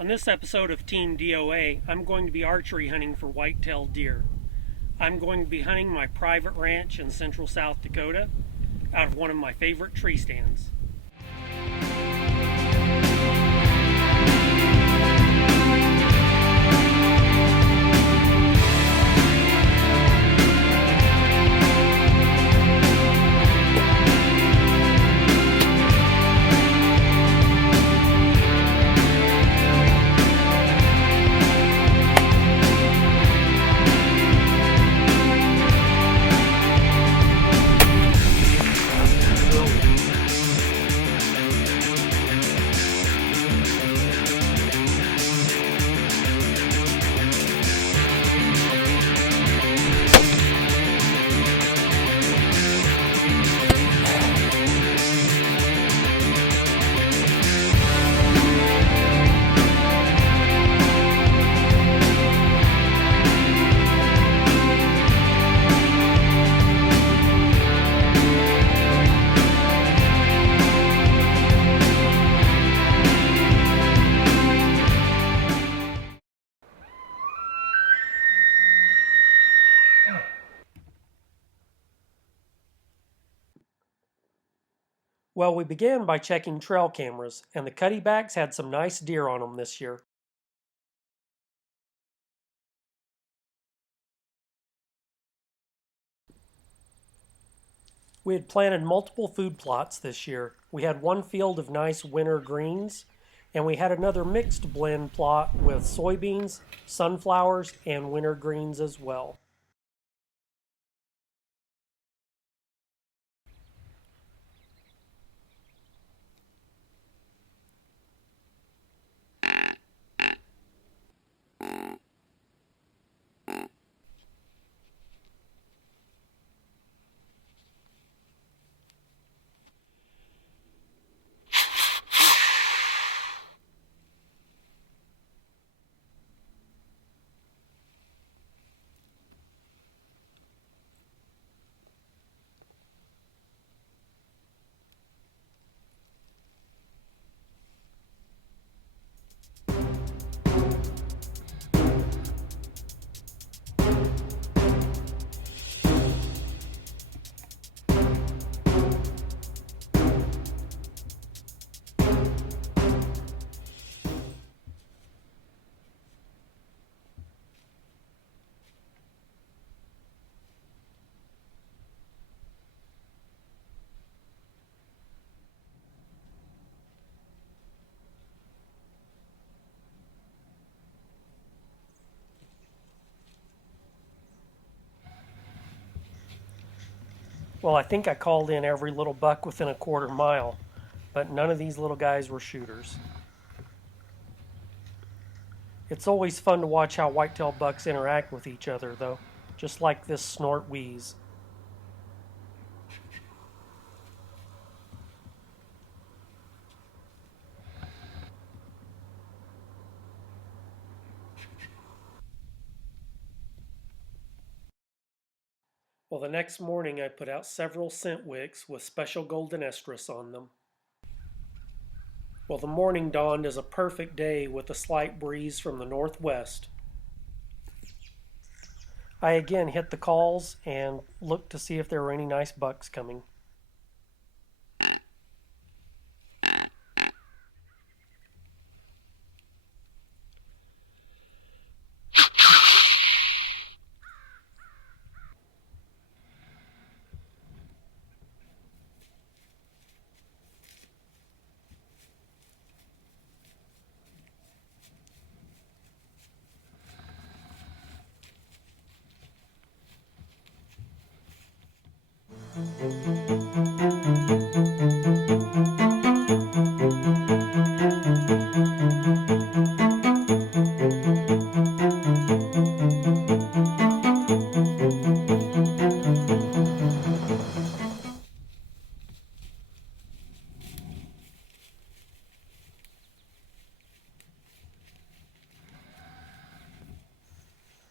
On this episode of Team DOA, I'm going to be archery hunting for white-tailed deer. I'm going to be hunting my private ranch in central South Dakota out of one of my favorite tree stands. Well, we began by checking trail cameras, and the cuttybacks had some nice deer on them this year. We had planted multiple food plots this year. We had one field of nice winter greens, and we had another mixed blend plot with soybeans, sunflowers, and winter greens as well. Well, I think I called in every little buck within a quarter mile, but none of these little guys were shooters. It's always fun to watch how white-tailed bucks interact with each other, though, just like this snort wheeze. Well, the next morning I put out several scent wicks with special golden estrus on them. Well, the morning dawned as a perfect day with a slight breeze from the northwest. I again hit the calls and looked to see if there were any nice bucks coming.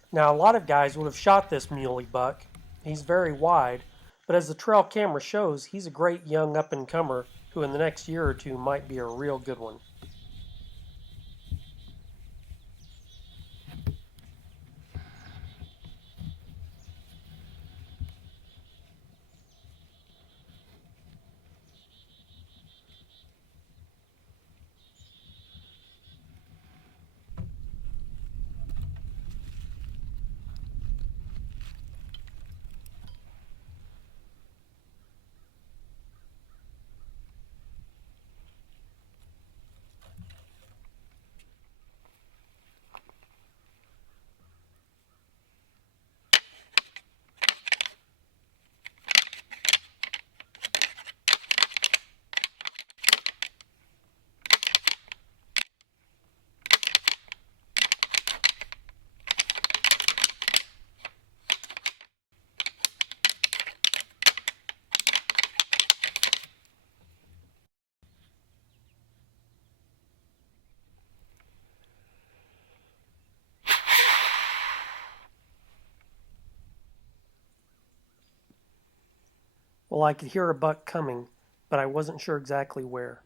Now, a lot of guys would have shot this muley buck. He's very wide, but as the trail camera shows, he's a great young up-and-comer who in the next year or two might be a real good one. Well, I could hear a buck coming, but I wasn't sure exactly where.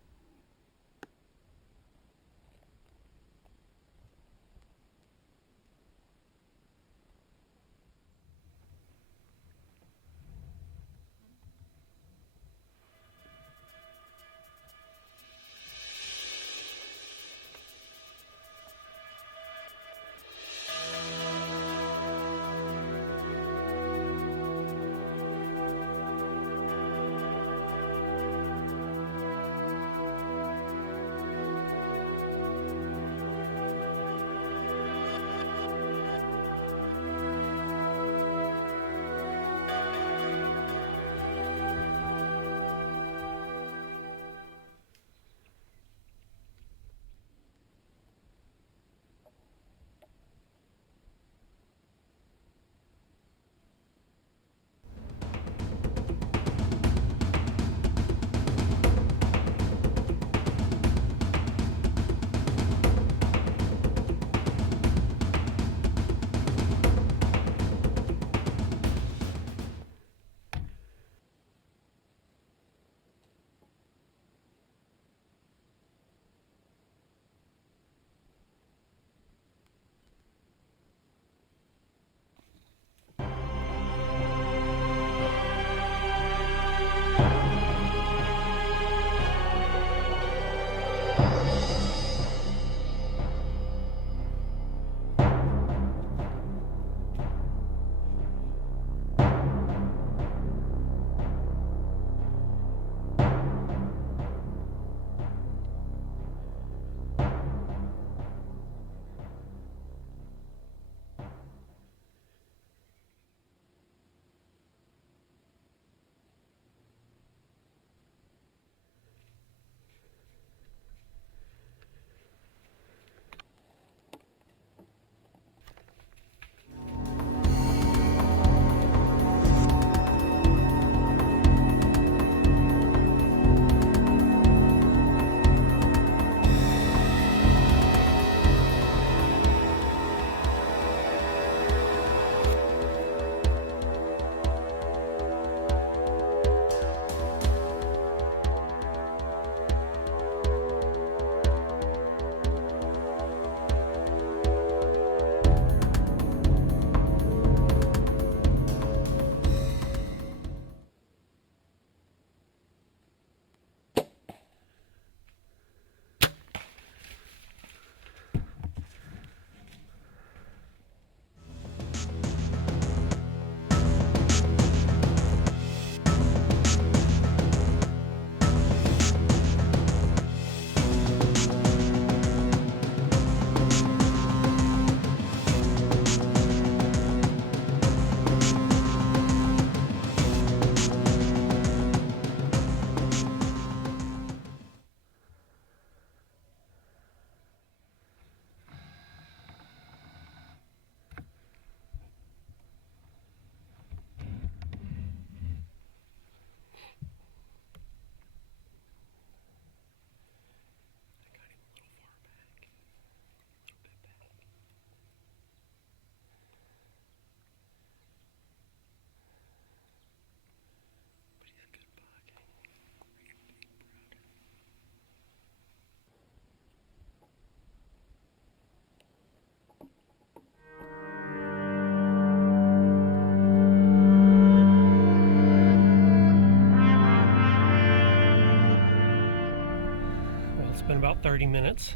It's been about 30 minutes.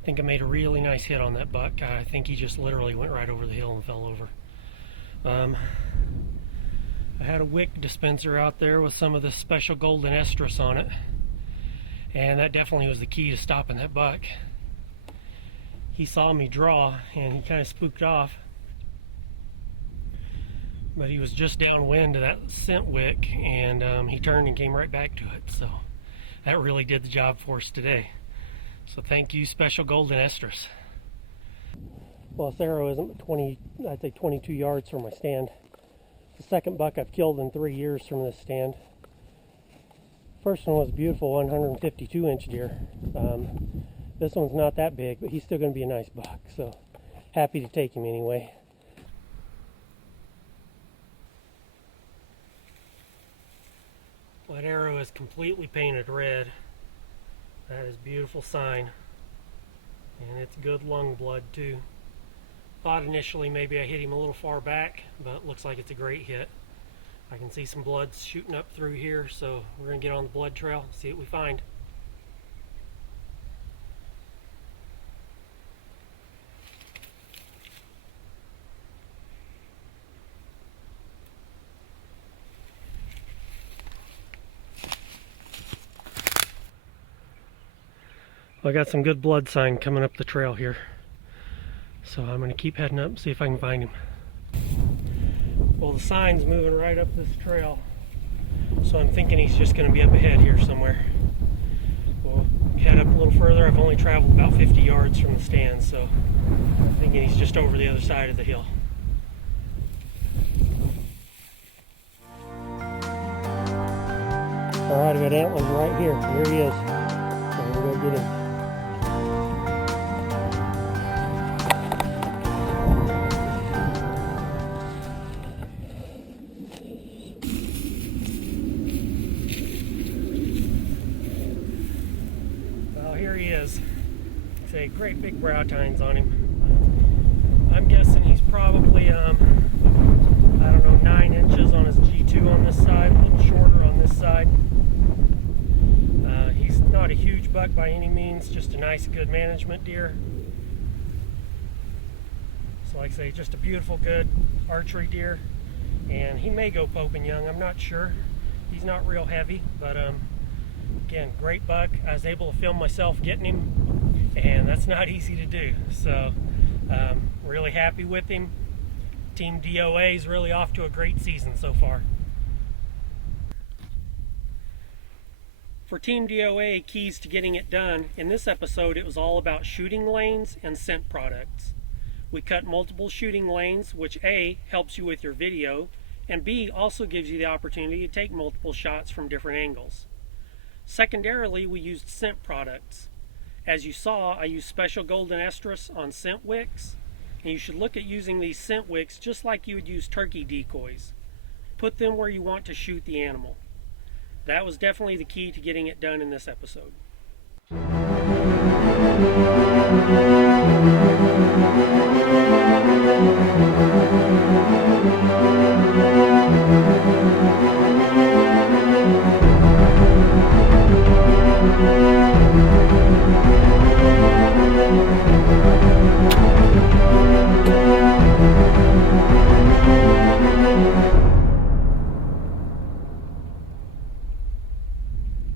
I think I made a really nice hit on that buck. I think he just literally went right over the hill and fell over. I had a wick dispenser out there with some of the special golden estrus on it, and that definitely was the key to stopping that buck. He saw me draw and he kind of spooked off, but he was just downwind of that scent wick, and he turned and came right back to it. So that really did the job for us today. So thank you, Special Golden Estrus. Well, this arrow isn't 22 yards from my stand. The second buck I've killed in 3 years from this stand. First one was a beautiful 152-inch deer. This one's not that big, but he's still going to be a nice buck. So happy to take him anyway. That arrow is completely painted red. That is a beautiful sign. And it's good lung blood too. Thought initially maybe I hit him a little far back, but looks like it's a great hit. I can see some blood shooting up through here, so we're going to get on the blood trail, see what we find. I got some good blood sign coming up the trail here. So I'm going to keep heading up and see if I can find him. Well, the sign's moving right up this trail. So I'm thinking he's just going to be up ahead here somewhere. We'll head up a little further. I've only traveled about 50 yards from the stand, so I'm thinking he's just over the other side of the hill. Alright, I got antlers right here. Here he is. So we'll go get him. A great big brow tines on him. I'm guessing he's probably I don't know, 9 inches on his G2 on this side, a little shorter on this side. He's not a huge buck by any means, just a nice good management deer. So like I say, just a beautiful good archery deer, and he may go Pope and Young, I'm not sure. He's not real heavy, but again, great buck. I was able to film myself getting him, and that's not easy to do. So really happy with him. Team DOA is really off to a great season so far. For Team DOA, keys to getting it done, in this episode it was all about shooting lanes and scent products. We cut multiple shooting lanes, which A, helps you with your video, and B, also gives you the opportunity to take multiple shots from different angles. Secondarily, we used scent products. As you saw, I used special golden estrus on scent wicks, and you should look at using these scent wicks just like you would use turkey decoys. Put them where you want to shoot the animal. That was definitely the key to getting it done in this episode.